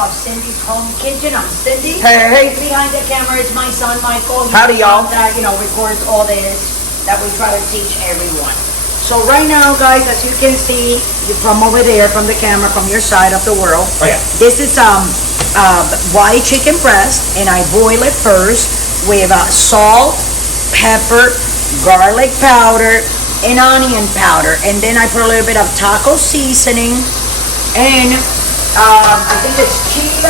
of Cindy's Home Kitchen. I'm Cindy. Hey. Behind the camera is my son, Michael. Howdy, y'all. That, records all this that we try to teach everyone. So right now, guys, as you can see from over there, from the camera, from your side of the world, this is white chicken breast, and I boil it first with salt, pepper, garlic powder, and onion powder, and then I put a little bit of taco seasoning, and I think it's chile,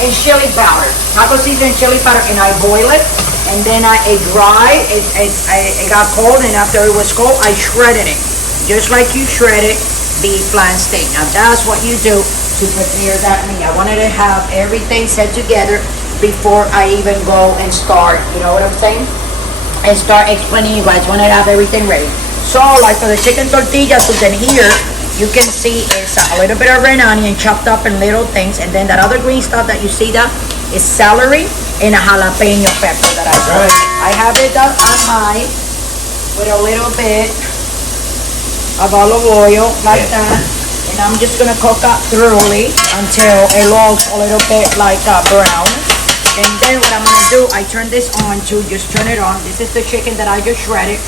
and chili powder, taco seasoning, chili powder, and I boil it, and then it got cold, and after it was cold, I shredded it, just like you shredded beef flan steak. Now that's what you do to prepare that meat. I wanted to have everything set together before I even go and start, you know what I'm saying? And start explaining you guys when I have everything ready. So like for the chicken tortilla soup, then here you can see it's a little bit of red onion chopped up in little things, and then that other green stuff that you see that is celery and a jalapeno pepper that I put. I have it on high with a little bit of olive oil like that, and I'm just gonna cook up thoroughly until it looks a little bit like brown. And then what I'm gonna do, I turn this on to just turn it on. This is the chicken that I just shredded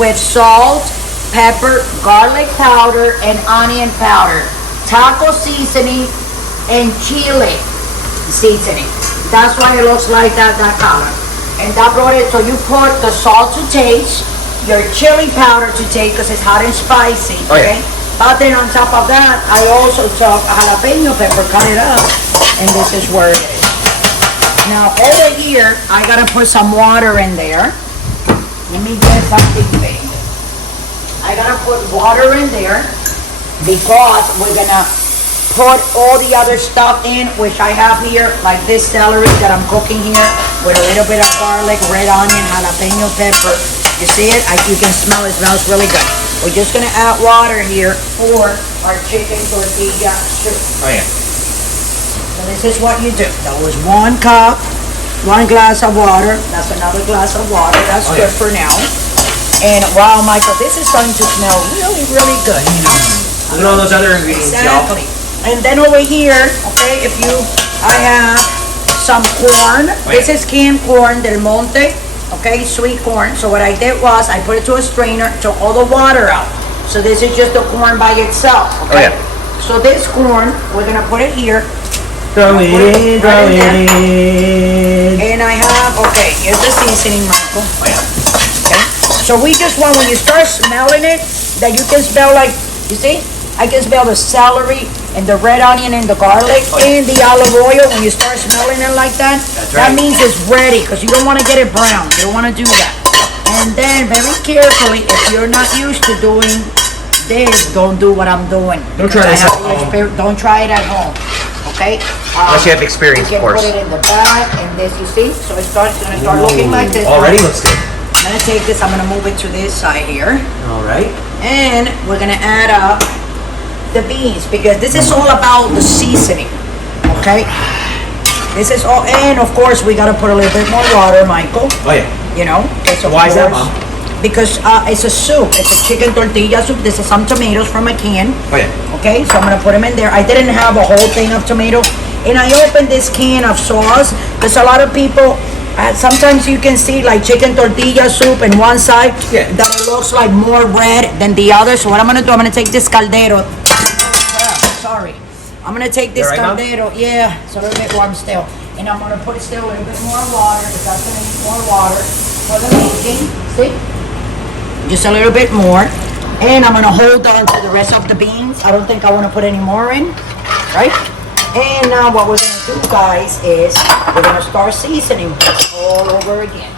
with salt, pepper, garlic powder, and onion powder, taco seasoning, and chile seasoning. That's why it looks like that color. And that brought it, so you put the salt to taste, your chili powder to taste because it's hot and spicy, okay? But then on top of that, I also took a jalapeno pepper, cut it up, and this is where it is. Now over here, I gotta put some water in there. Let me get something big. I gotta put water in there because we're gonna put all the other stuff in, which I have here, like this celery that I'm cooking here with a little bit of garlic, red onion, jalapeno pepper. You see it? You can smell it. It smells really good. We're just gonna add water here for our chicken tortilla soup. So this is what you do. That was 1 cup, 1 glass of water. That's another glass of water. That's good for now. And wow, Michael, this is starting to smell really, really good, you know? Look at all those other ingredients, Exactly. And then over here, okay, I have some corn. This is canned corn del Monte, okay, sweet corn. So what I did was I put it to a strainer, took all the water out. So this is just the corn by itself, okay? So this corn, we're gonna put it here. Throw it in. And I have, here's the seasoning, Michael. Okay. So we just want, when you start smelling it, that you can smell like, you see? I can smell the celery and the red onion and the garlic and the olive oil. When you start smelling it like that, that means it's ready, because you don't want to get it brown. You don't want to do that. And then very carefully, if you're not used to doing this, don't do what I'm doing. Don't try this at home. Don't try it at home. Okay? Unless you have experience, of course. You can put it in the back, and this, you see? So it's gonna start looking like this. Already looks good. I'm gonna take this, I'm gonna move it to this side here. All right. And we're gonna add up the beans, because this is all about the seasoning, okay? This is all, and of course, we gotta put a little bit more water, Michael. You know? Why is that, Mom? Because it's a soup. It's a chicken tortilla soup. This is some tomatoes from a can. Okay, so I'm gonna put them in there. I didn't have a whole thing of tomato, and I opened this can of sauce because a lot of people, sometimes you can see like chicken tortilla soup in one side that it looks like more red than the other. So what I'm gonna do, I'm gonna take this caldero. Sorry, I'm gonna take this caldero. Yeah, it's a little bit warm still, and I'm gonna put still a little bit more water because that's gonna need more water for the making. See? Just a little bit more, and I'm gonna hold on to the rest of the beans. I don't think I want to put any more in, right? And now what we're gonna do, guys, is we're gonna start seasoning all over again.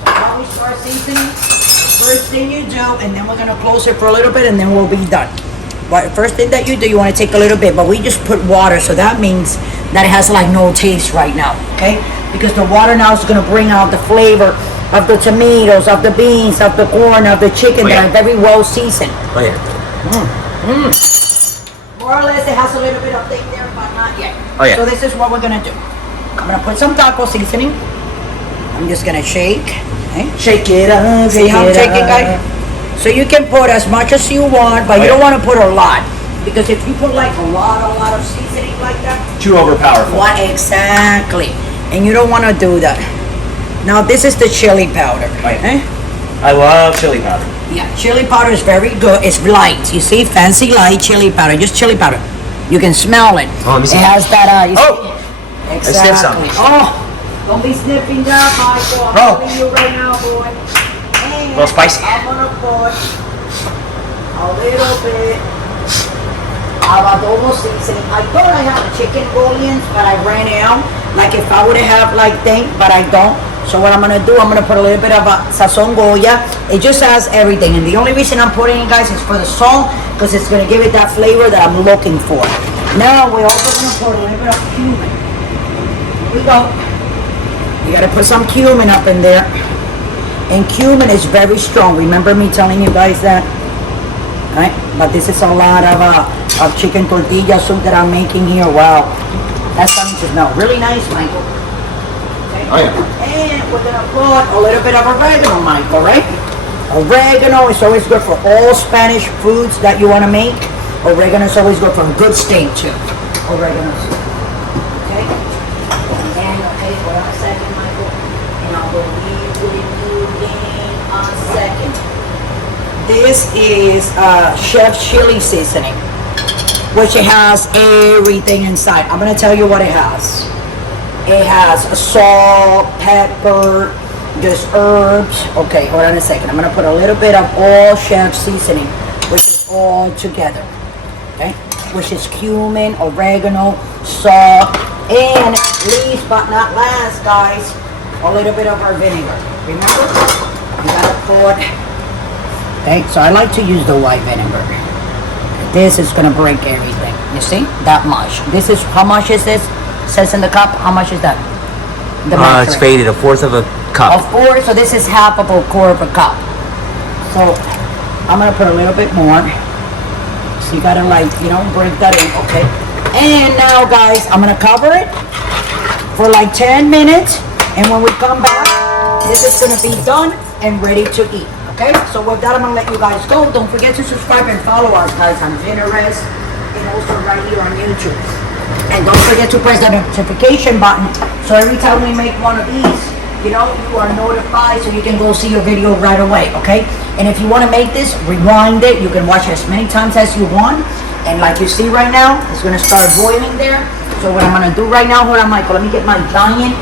So now we start seasoning, the first thing you do, and then we're gonna close it for a little bit, and then we'll be done. But first thing that you do, you want to take a little bit, but we just put water, so that means that it has like no taste right now, okay? Because the water now is gonna bring out the flavor of the tomatoes, of the beans, of the corn, of the chicken that are very well seasoned. More or less, it has a little bit of thing there, but not yet. So this is what we're gonna do. I'm gonna put some taco seasoning. I'm just gonna shake. Okay? Shake it up. See how I'm shaking, guys? So you can put as much as you want, but you don't want to put a lot. Because if you put like a lot of seasoning like that, Too overpowerful. what exactly? And you don't want to do that. Now this is the chili powder. Right. Eh? I love chili powder. Yeah, chili powder is very good. It's light. You see, fancy light chili powder. Just chili powder. You can smell it. Oh, let me see. It has that. You Oh! see? I sniffed Exactly. some. Oh, don't be sniffing that, Michael. I'm Oh. telling you right now, boy. And Little spicy. I'm gonna put a little bit of adobo seasoning. I thought I had chicken bouillons, but I ran out. Like if I would have like thing, but I don't. So what I'm gonna do, I'm gonna put a little bit of Sazon Goya. It just has everything, and the only reason I'm putting it, guys, is for the salt, because it's gonna give it that flavor that I'm looking for. Now we're also gonna put a little bit of cumin. Here we go. You gotta put some cumin up in there, and cumin is very strong. Remember me telling you guys that, right? But this is a lot of chicken tortilla soup that I'm making here. Wow, that's starting to smell really nice, Michael. Oh, yeah. And we're gonna put a little bit of oregano, Michael, right? Oregano is always good for all Spanish foods that you wanna make. Oregano is always good for a good steak too. Oregano. Okay? And okay, hold on a second, Michael. And I'll go with you in a second. This is Chef's chili seasoning, which it has everything inside. I'm gonna tell you what it has. It has salt, pepper, just herbs. Okay, hold on a second. I'm gonna put a little bit of all chef seasoning, which is all together. Okay, which is cumin, oregano, salt, and least but not last, guys, a little bit of our vinegar. Remember, you gotta put. Okay, so I like to use the white vinegar. This is gonna break everything. You see that much? This is how much is this? Says in the cup, how much is that? The It's faded, 1/4 of a cup. Of course, so this is half of a quarter of a cup. So I'm gonna put a little bit more. So you gotta like, break that in, okay? And now guys, I'm gonna cover it for like 10 minutes. And when we come back, this is gonna be done and ready to eat, okay? So with that, I'm gonna let you guys go. Don't forget to subscribe and follow us, guys, on Pinterest and also right here on YouTube. And don't forget to press the notification button, so every time we make one of these, you are notified, so you can go see your video right away, okay? And if you want to make this, rewind it. You can watch it as many times as you want. And like you see right now, it's going to start boiling there. So what I'm going to do right now, hold on, Michael, let me get my giant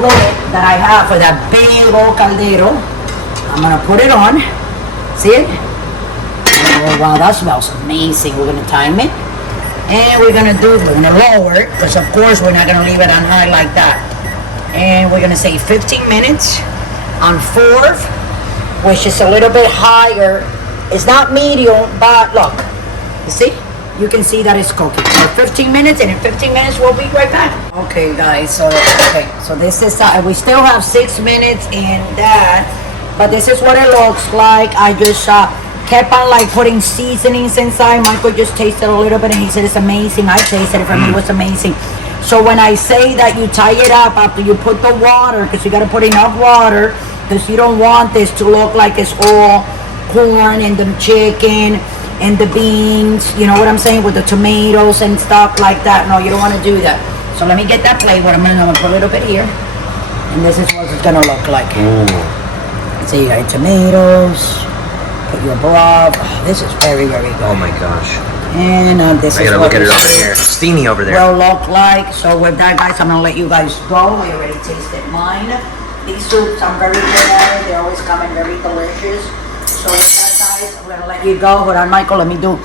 lid that I have for that big old caldero. I'm going to put it on. See it? Oh, wow, that smells amazing. We're going to time it. And we're gonna lower it, because of course we're not gonna leave it on high like that. And we're gonna say 15 minutes on 4, which is a little bit higher. It's not medium, but look, you see? You can see that it's cooking. For 15 minutes, and in 15 minutes we'll be right back. Okay guys, so this is, we still have 6 minutes in that, but this is what it looks like. I just kept on like putting seasonings inside. Michael just tasted a little bit and he said it's amazing. I tasted it, for me it was amazing. So when I say that you tie it up after you put the water, because you got to put enough water, because you don't want this to look like it's all corn and the chicken and the beans, you know what I'm saying, with the tomatoes and stuff like that. No, you don't want to do that. So let me get that plate. I'm gonna put a little bit here, and this is what it's gonna look like. So you got your tomatoes. Put your broth. Oh, this is very, very good. Oh my gosh. And this I is gotta what look at it this over here. Steamy over there. will look like. So with that, guys, I'm gonna let you guys go. We already tasted mine. These soups, I'm very good at it. They're always coming very delicious. So with that, guys, I'm gonna let you go. Hold on, Michael. Let me do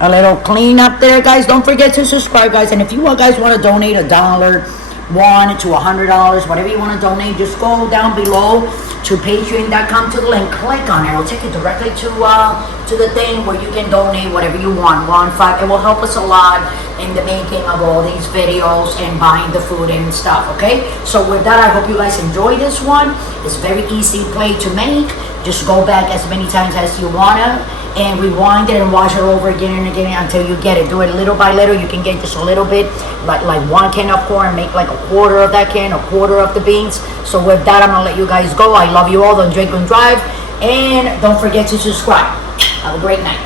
a little clean up there, guys. Don't forget to subscribe, guys. And if you guys want to donate $1, $1 to $100, whatever you want to donate, just go down below to patreon.com to the link, click on it. It'll take you directly to the thing where you can donate whatever you want, 1, 5. It will help us a lot in the making of all these videos and buying the food and stuff, okay? So with that, I hope you guys enjoy this one. It's very easy plate to make. Just go back as many times as you wanna and rewind it and wash it over again and again until you get it. Do it little by little. You can get just a little bit, like 1 can of corn, make like 1/4 of that can, 1/4 of the beans. So with that, I'm gonna let you guys go. I love you all. Don't drink and drive, and don't forget to subscribe. Have a great night.